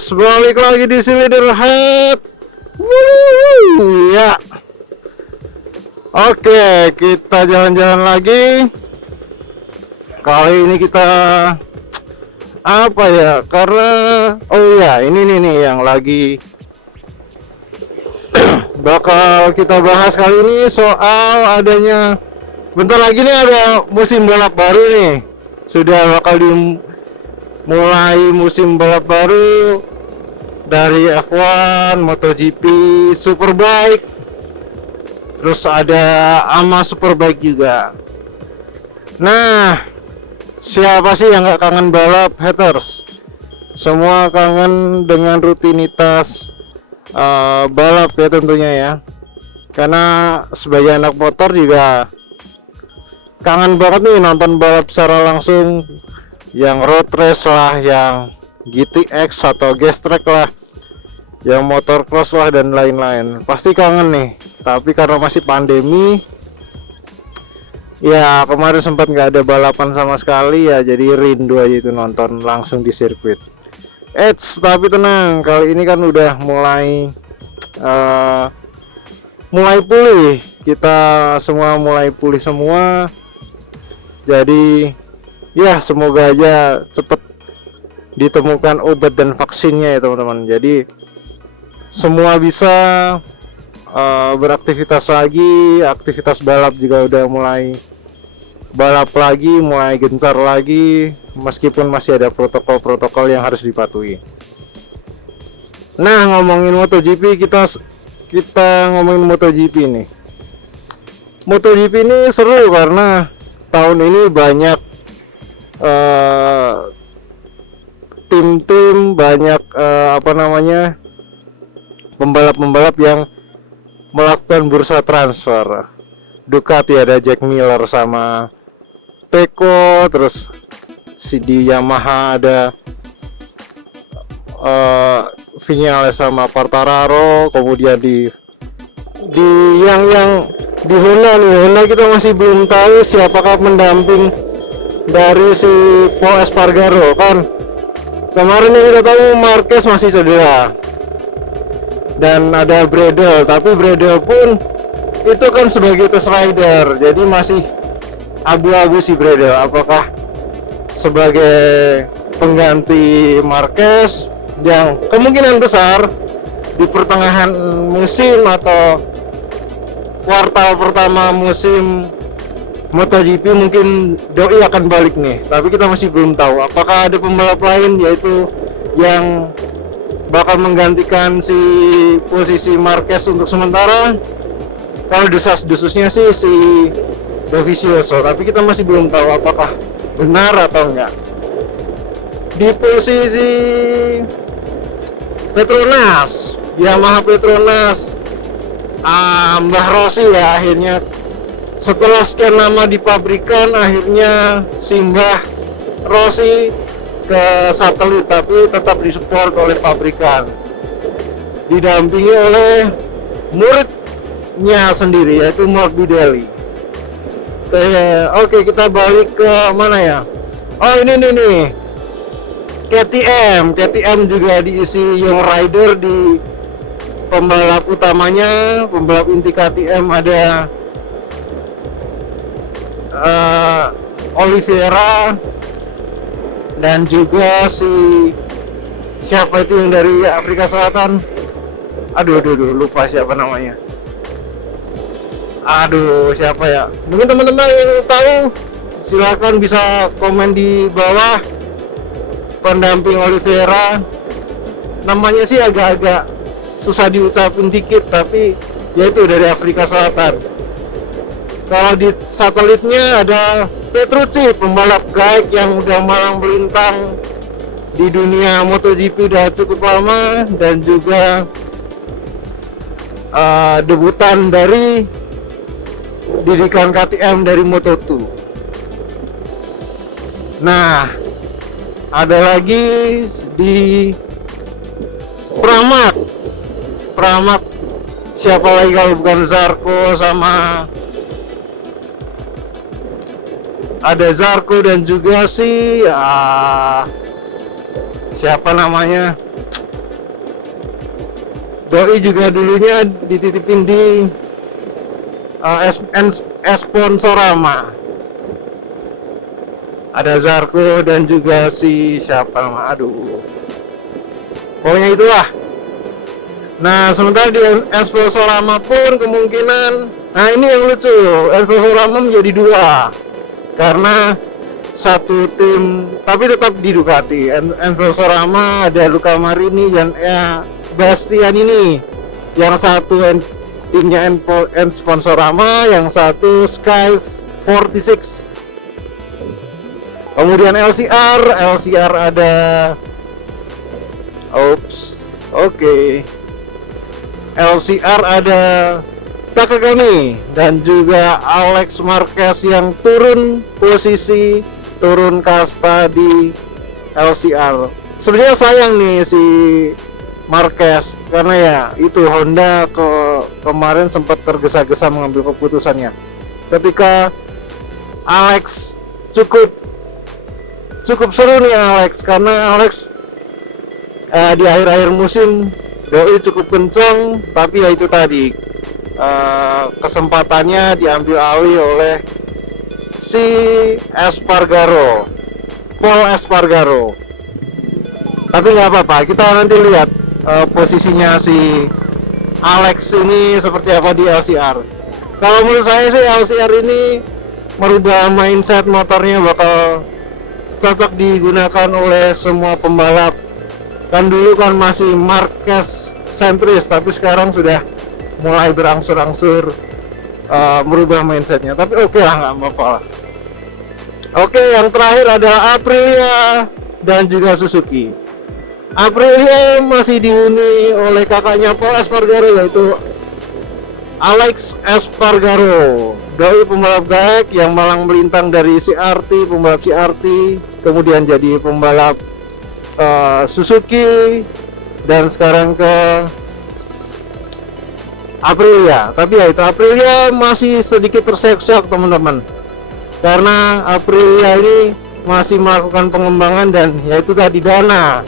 Bos, balik lagi di Cylinder Head. Wuh, ya. Oke, kita jalan-jalan lagi. Kali ini kita apa ya? Karena ini nih yang lagi bakal kita bahas kali ini soal adanya, bentar lagi nih ada musim balap baru nih. Sudah bakal mulai musim balap baru dari F1, MotoGP, Superbike, terus ada AMA Superbike juga. Nah, siapa sih yang gak kangen balap, haters? Semua kangen dengan rutinitas balap ya tentunya ya. Karena sebagai anak motor juga kangen banget nih nonton balap secara langsung, yang road race lah, yang GTX atau gas track lah, yang motor cross lah dan lain-lain. Pasti kangen nih. Tapi karena masih pandemi, ya kemarin sempat nggak ada balapan sama sekali ya, jadi rindu aja itu nonton langsung di sirkuit. Tapi tenang, kali ini kan udah mulai pulih. Kita semua mulai pulih semua. Jadi ya semoga aja cepet ditemukan obat dan vaksinnya ya teman-teman. Jadi semua bisa beraktivitas lagi, aktivitas balap juga udah mulai balap lagi, mulai gencar lagi, meskipun masih ada protokol-protokol yang harus dipatuhi. Nah, ngomongin MotoGP, kita ngomongin MotoGP nih. MotoGP ini seru karena tahun ini banyak tim-tim, banyak pembalap-pembalap yang melakukan bursa transfer. Ducati ada Jack Miller sama Pecco, terus di Yamaha ada Viñales sama Quartararo, kemudian di yang di Honda kita masih belum tahu siapakah pendamping dari si Pol Espargaro kan. Kemarin yang kita tahu Marquez masih cedera dan ada Bredel, tapi Bredel pun itu kan sebagai test rider, jadi masih abu-abu si Bredel apakah sebagai pengganti Marquez yang kemungkinan besar di pertengahan musim atau kuartal pertama musim MotoGP mungkin doi akan balik nih, tapi kita masih belum tahu apakah ada pembalap lain yaitu yang bakal menggantikan si posisi Marquez untuk sementara. Kalau desas-desusnya sih si Dovizioso, tapi kita masih belum tahu apakah benar atau enggak. Di posisi Petronas, Yamaha Petronas, Mbah Rossi ya, akhirnya setelah sekian lama di pabrikan, akhirnya si Mbah Rossi ke satelit, tapi tetap disupport oleh pabrikan, didampingi oleh muridnya sendiri yaitu Morbidelli. Oke, kita balik ke mana ya? Oh ini nih KTM juga diisi Young Rider. Di pembalap utamanya, pembalap inti KTM ada Oliveira dan juga siapa itu yang dari Afrika Selatan, aduh lupa siapa namanya, siapa ya, mungkin teman-teman yang tahu silakan bisa komen di bawah. Pendamping Oliveira namanya sih agak-agak susah diucapin dikit, tapi yaitu dari Afrika Selatan. Kalau di satelitnya ada Petrucci, pembalap gaik yang udah malang melintang di dunia MotoGP udah cukup lama, dan juga debutan dari didikan KTM dari Moto2. Nah, ada lagi di Pramac siapa lagi kalau bukan Zarco, sama ada Zarco dan juga siapa namanya, Doi juga dulunya dititipin di Sponsorama. Ada Zarko dan juga si siapa nama, aduh, pokoknya itulah. Nah, sementara di Sponsorama pun kemungkinan, nah ini yang lucu, Sponsorama menjadi dua karena satu tim tapi tetap di Ducati. Sponsorama ada Luca Marini dan Bastian ini, yang satu timnya Sponsorama, yang satu Sky 46. Kemudian LCR ada LCR ada Takagami dan juga Alex Marquez yang turun posisi, turun kasta di LCR. Sebenarnya sayang nih si Marquez karena ya itu Honda kemarin sempat tergesa-gesa mengambil keputusannya. Ketika Alex cukup seru nih Alex, karena Alex di akhir-akhir musim doi cukup kencang, tapi ya itu tadi kesempatannya diambil alih oleh si Paul Espargaro. Tapi nggak apa-apa, kita nanti lihat posisinya si Alex ini seperti apa di LCR. Kalau menurut saya sih LCR ini merubah mindset motornya, bakal cocok digunakan oleh semua pembalap. Kan dulu kan masih Marquez sentris, tapi sekarang sudah mulai berangsur-angsur merubah mindsetnya. Tapi oke lah, nggak apa-apa lah. Oke, yang terakhir adalah Aprilia dan juga Suzuki. Aprilia masih dihuni oleh kakaknya Paul Espargaro, yaitu Alex Espargaro, doi pembalap GAC yang malang melintang dari pembalap CRT, kemudian jadi pembalap Suzuki, dan sekarang ke Aprilia. Tapi ya itu, Aprilia masih sedikit terseok-seok teman-teman, karena Aprilia ini masih melakukan pengembangan dan yaitu tadi dana,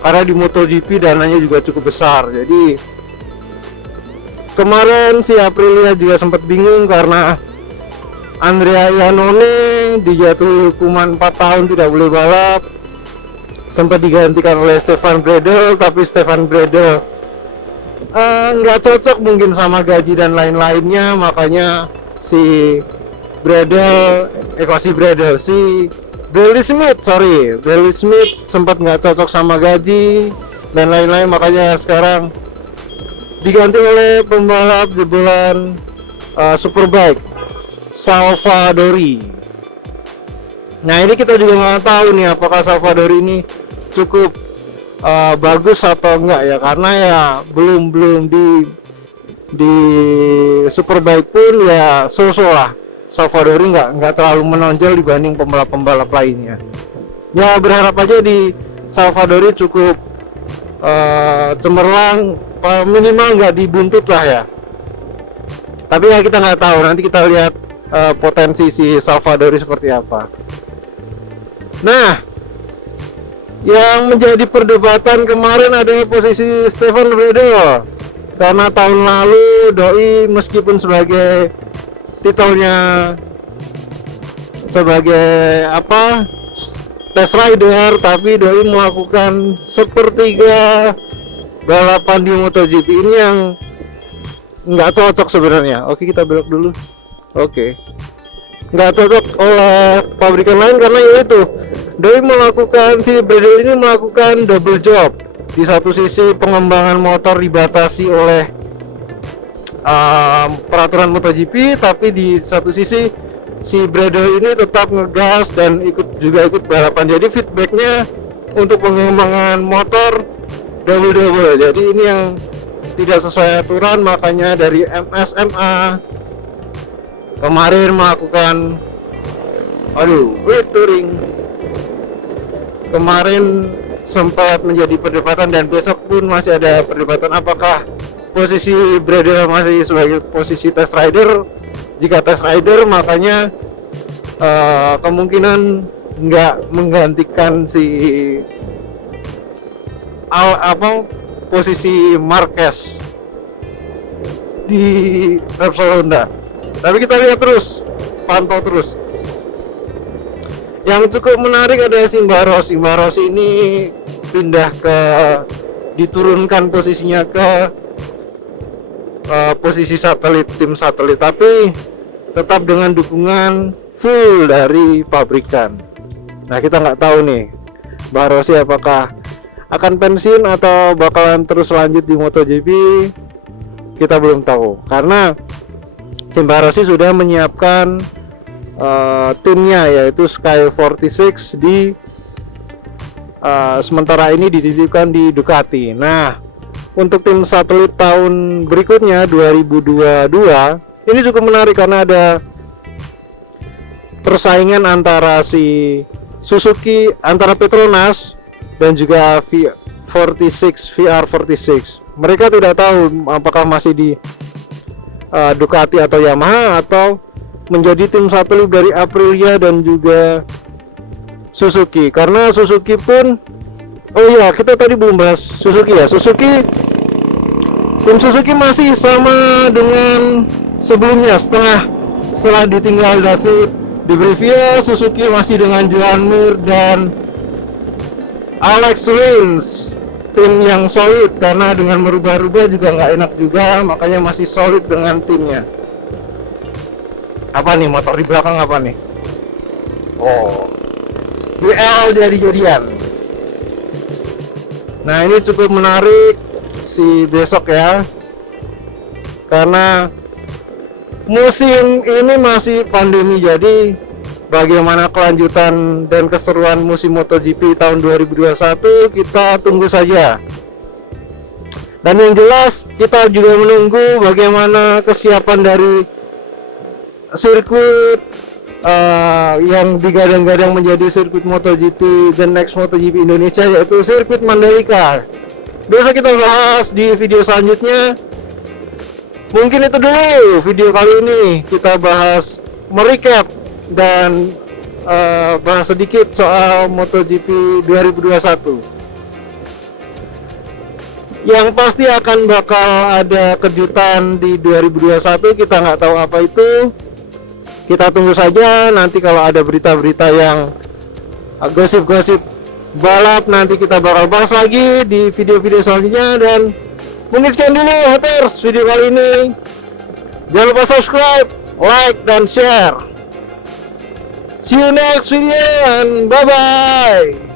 karena di MotoGP dananya juga cukup besar. Jadi kemarin si Aprilia juga sempat bingung karena Andrea Iannone dijatuhi hukuman 4 tahun tidak boleh balap, sempat digantikan oleh Stefan Bradl, tapi Stefan Bradl nggak cocok mungkin sama gaji dan lain-lainnya, makanya si Bradley Smith sempat nggak cocok sama gaji dan lain-lain, makanya sekarang diganti oleh pembalap jebolan Superbike, Salvadori. Nah ini kita juga nggak tahu nih apakah Salvadori ini cukup bagus atau enggak ya, karena ya belum di Superbike pun ya so-so lah. Salvadori nggak terlalu menonjol dibanding pembalap-pembalap lainnya. Ya berharap aja di Salvadori cukup cemerlang, minimal nggak dibuntut lah ya. Tapi ya kita nggak tahu, nanti kita lihat potensi si Salvadori seperti apa. Nah, yang menjadi perdebatan kemarin adalah posisi Stefan Bradl, karena tahun lalu doi meskipun sebagai titelnya sebagai test rider, tapi doi melakukan sepertiga balapan di MotoGP ini yang nggak cocok sebenarnya. Oke, kita belok dulu. Oke, nggak cocok oleh pabrikan lain karena yaitu doi Bradl ini melakukan double job. Di satu sisi pengembangan motor dibatasi oleh peraturan MotoGP, tapi di satu sisi si Bradl ini tetap ngegas dan ikut balapan. Jadi feedbacknya untuk pengembangan motor double. Jadi ini yang tidak sesuai aturan, makanya dari MSMA kemarin melakukan touring. Kemarin sempat menjadi perdebatan dan besok pun masih ada perdebatan apakah posisi Bradl masih sebagai posisi test rider. Jika test rider, makanya kemungkinan nggak menggantikan si posisi Marquez di Repsol Honda. Tapi kita lihat terus, pantau terus. Yang cukup menarik ada Simba Rossi. Simba Rossi ini pindah ke, diturunkan posisinya ke posisi satelit, tim satelit, tapi tetap dengan dukungan full dari pabrikan. Nah, kita nggak tahu nih Mbah Rossi apakah akan pensiun atau bakalan terus lanjut di MotoGP. Kita belum tahu karena Simba Rossi sudah menyiapkan timnya, yaitu Sky 46 di sementara ini dititipkan di Ducati. Nah, untuk tim satelit tahun berikutnya 2022 ini cukup menarik karena ada persaingan antara si Suzuki, antara Petronas dan juga VR46. Mereka tidak tahu apakah masih di Ducati atau Yamaha atau menjadi tim satelit dari Aprilia dan juga Suzuki. Karena Suzuki pun, oh iya, kita tadi belum bahas Suzuki ya. Tim Suzuki masih sama dengan sebelumnya, setelah ditinggal David Di Brivia. Suzuki masih dengan Joan Mir dan Alex Rins, tim yang solid karena dengan merubah-rubah juga nggak enak juga, makanya masih solid dengan timnya. Apa nih motor di belakang apa nih? Oh, WL jadi-jadian. Nah, ini cukup menarik si besok ya, karena musim ini masih pandemi, jadi bagaimana kelanjutan dan keseruan musim MotoGP tahun 2021 kita tunggu saja. Dan yang jelas kita juga menunggu bagaimana kesiapan dari sirkuit yang digadang-gadang menjadi sirkuit MotoGP the next MotoGP Indonesia, yaitu sirkuit Mandalika. Besok kita bahas di video selanjutnya. Mungkin itu dulu video kali ini, kita bahas merecap dan bahas sedikit soal MotoGP 2021. Yang pasti akan bakal ada kejutan di 2021, kita nggak tahu apa itu. Kita tunggu saja, nanti kalau ada berita-berita yang gosip-gosip balap nanti kita bakal bahas lagi di video-video selanjutnya. Dan mungkin sekian dulu haters video kali ini. Jangan lupa subscribe, like, dan share. See you next video and bye bye.